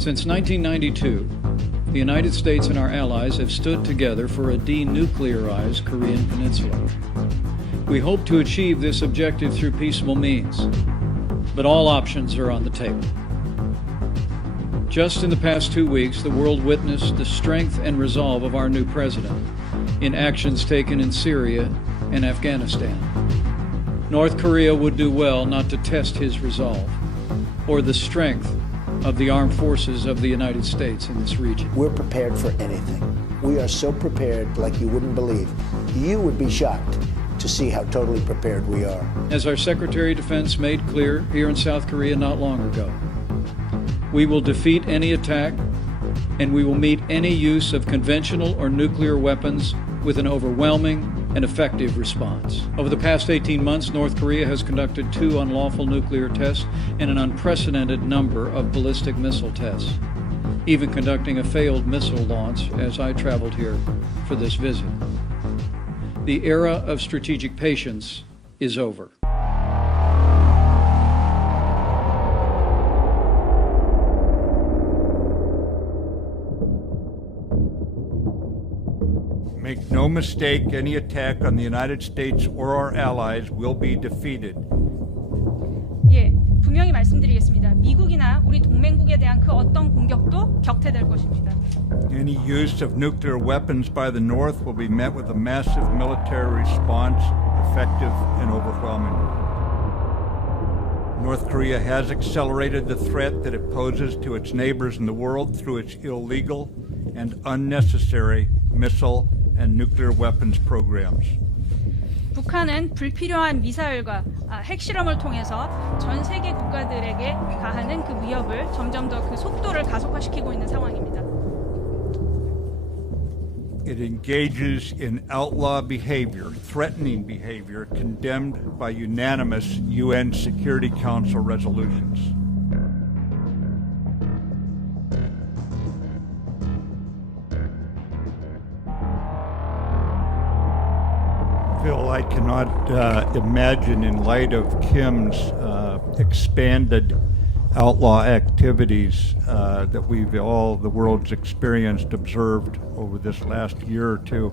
Since 1992, the United States and our allies have stood together for a denuclearized Korean peninsula. We hope to achieve this objective through peaceful means, but all options are on the table. Just in the past 2 weeks, the world witnessed the strength and resolve of our new president in actions taken in Syria and Afghanistan. North Korea would do well not to test his resolve or the strength of the armed forces of the United States in this region. We're prepared for anything. We are so prepared like you wouldn't believe. You would be shocked to see how totally prepared we are. As our Secretary of Defense made clear here in South Korea not long ago, we will defeat any attack and we will meet any use of conventional or nuclear weapons with an overwhelming and effective response. Over the past 18 months, North Korea has conducted 2 unlawful nuclear tests and an unprecedented number of ballistic missile tests, even conducting a failed missile launch as I traveled here for this visit. The era of strategic patience is over. Make no mistake, any attack on the United States or our allies will be defeated. 예, 분명히 말씀드리겠습니다. 미국이나 우리 동맹국에 대한 그 어떤 공격도 격퇴될 것입니다. Any use of nuclear weapons by the North will be met with a massive military response, effective and overwhelming. North Korea has accelerated the threat that it poses to its neighbors in the world through its illegal and unnecessary missile and nuclear weapons programs. 북한은 불필요한 미사일과 핵실험을 통해서 전 세계 국가들에게 가하는 그 위협을 점점 더 그 속도를 가속화시키고 있는 상황입니다. It engages in outlaw behavior, threatening behavior condemned by unanimous UN Security Council resolutions. Phil, I cannot imagine, in light of Kim's expanded outlaw activities that the world's experienced, observed over this last year or two,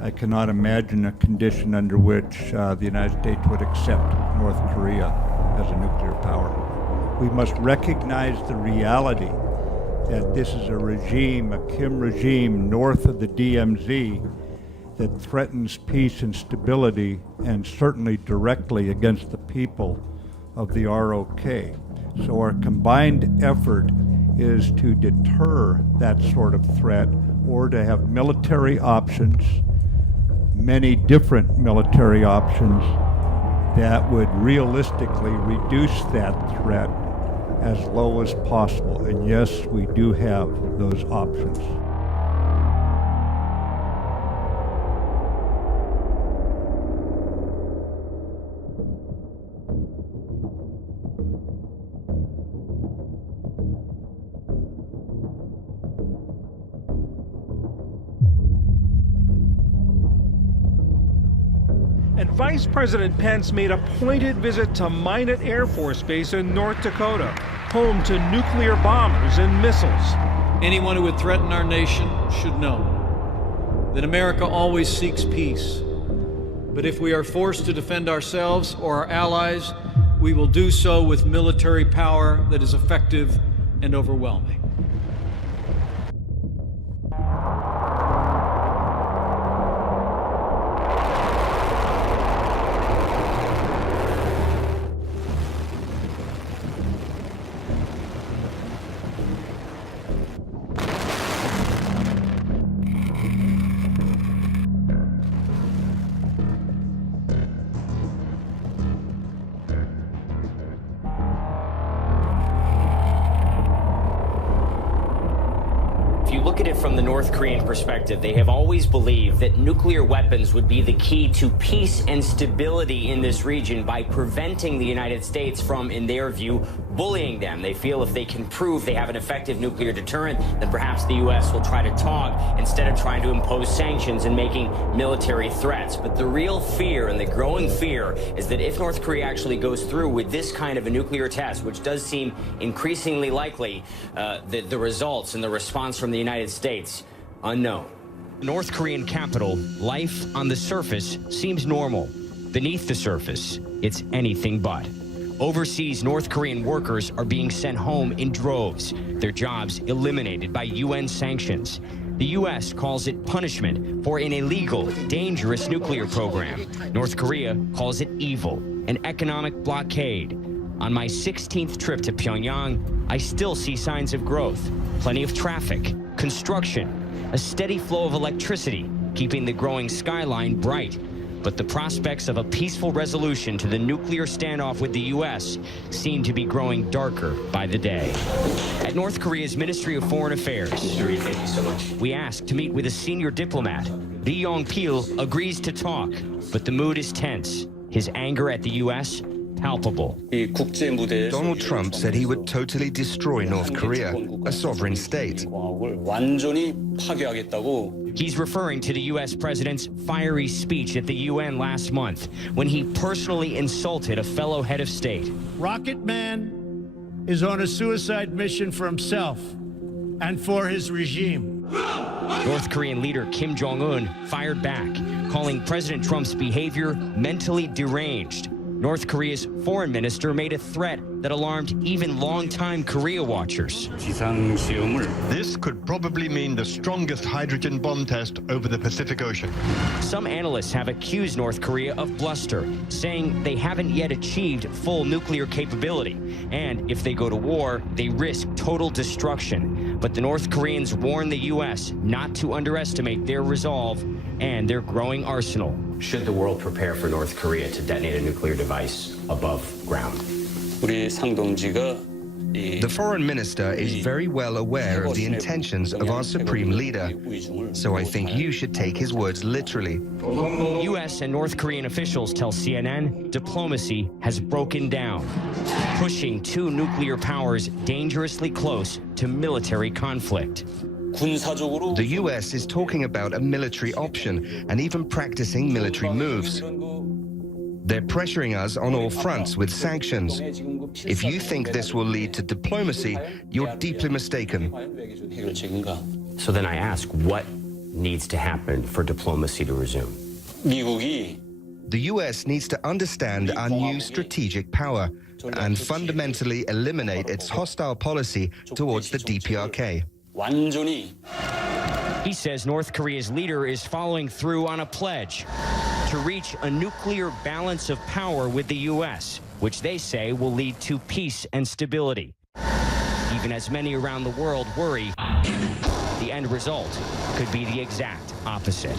I cannot imagine a condition under which the United States would accept North Korea as a nuclear power. We must recognize the reality that this is a regime, a Kim regime, north of the DMZ, that threatens peace and stability, and certainly directly against the people of the ROK. So our combined effort is to deter that sort of threat, or to have military options, many different military options, that would realistically reduce that threat as low as possible. And yes, we do have those options. And Vice President Pence made a pointed visit to Minot Air Force Base in North Dakota, home to nuclear bombers and missiles. Anyone who would threaten our nation should know that America always seeks peace. But if we are forced to defend ourselves or our allies, we will do so with military power that is effective and overwhelming. look at it from the North Korean perspective, they have always believed that nuclear weapons would be the key to peace and stability in this region by preventing the United States from, in their view, bullying them. They feel if they can prove they have an effective nuclear deterrent, then perhaps the U.S. will try to talk instead of trying to impose sanctions and making military threats. But the real fear and the growing fear is that if North Korea actually goes through with this kind of a nuclear test, which does seem increasingly likely, the results and the response from the United States, unknown. North Korean capital, life on the surface seems normal. Beneath the surface, it's anything but. Overseas North Korean workers are being sent home in droves, their jobs eliminated by UN sanctions. The U.S. calls it punishment for an illegal, dangerous nuclear program. North Korea calls it evil, an economic blockade. On my 16th trip to Pyongyang, I still see signs of growth. Plenty of traffic, construction, a steady flow of electricity, keeping the growing skyline bright. But the prospects of a peaceful resolution to the nuclear standoff with the U.S. seem to be growing darker by the day. At North Korea's Ministry of Foreign Affairs, thank you so much. We asked to meet with a senior diplomat. Lee Yong-pil agrees to talk, but the mood is tense. His anger at the U.S. palpable. Donald Trump said he would totally destroy North Korea, a sovereign state. He's referring to the U.S. president's fiery speech at the UN last month when he personally insulted a fellow head of state. Rocket Man is on a suicide mission for himself and for his regime. North Korean leader Kim Jong-un fired back, calling President Trump's behavior mentally deranged. North Korea's foreign minister made a threat that alarmed even longtime Korea watchers. This could probably mean the strongest hydrogen bomb test over the Pacific Ocean. Some analysts have accused North Korea of bluster, saying they haven't yet achieved full nuclear capability. And if they go to war, they risk total destruction. But the North Koreans warn the U.S. not to underestimate their resolve and their growing arsenal. Should the world prepare for North Korea to detonate a nuclear device above ground? The foreign minister is very well aware of the intentions of our supreme leader, so I think you should take his words literally. U.S. and North Korean officials tell CNN diplomacy has broken down, pushing two nuclear powers dangerously close to military conflict. The U.S. is talking about a military option and even practicing military moves. They're pressuring us on all fronts with sanctions. If you think this will lead to diplomacy, you're deeply mistaken. So then I ask, what needs to happen for diplomacy to resume? The U.S. needs to understand our new strategic power and fundamentally eliminate its hostile policy towards the DPRK. He says North Korea's leader is following through on a pledge to reach a nuclear balance of power with the U.S., which they say will lead to peace and stability. Even as many around the world worry, the end result could be the exact opposite.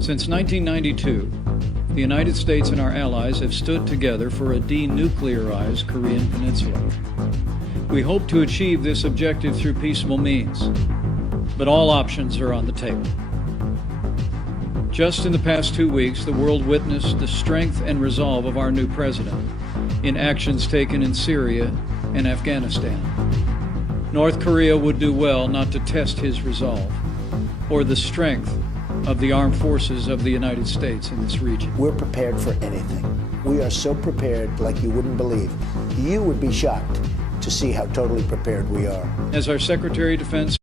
Since 1992, the United States and our allies have stood together for a denuclearized Korean peninsula. We hope to achieve this objective through peaceful means, but all options are on the table. Just in the past 2 weeks, the world witnessed the strength and resolve of our new president in actions taken in Syria and Afghanistan. North Korea would do well not to test his resolve or the strength of the armed forces of the United States in this region. We're prepared for anything. We are so prepared like you wouldn't believe. You would be shocked to see how totally prepared we are. As our Secretary of Defense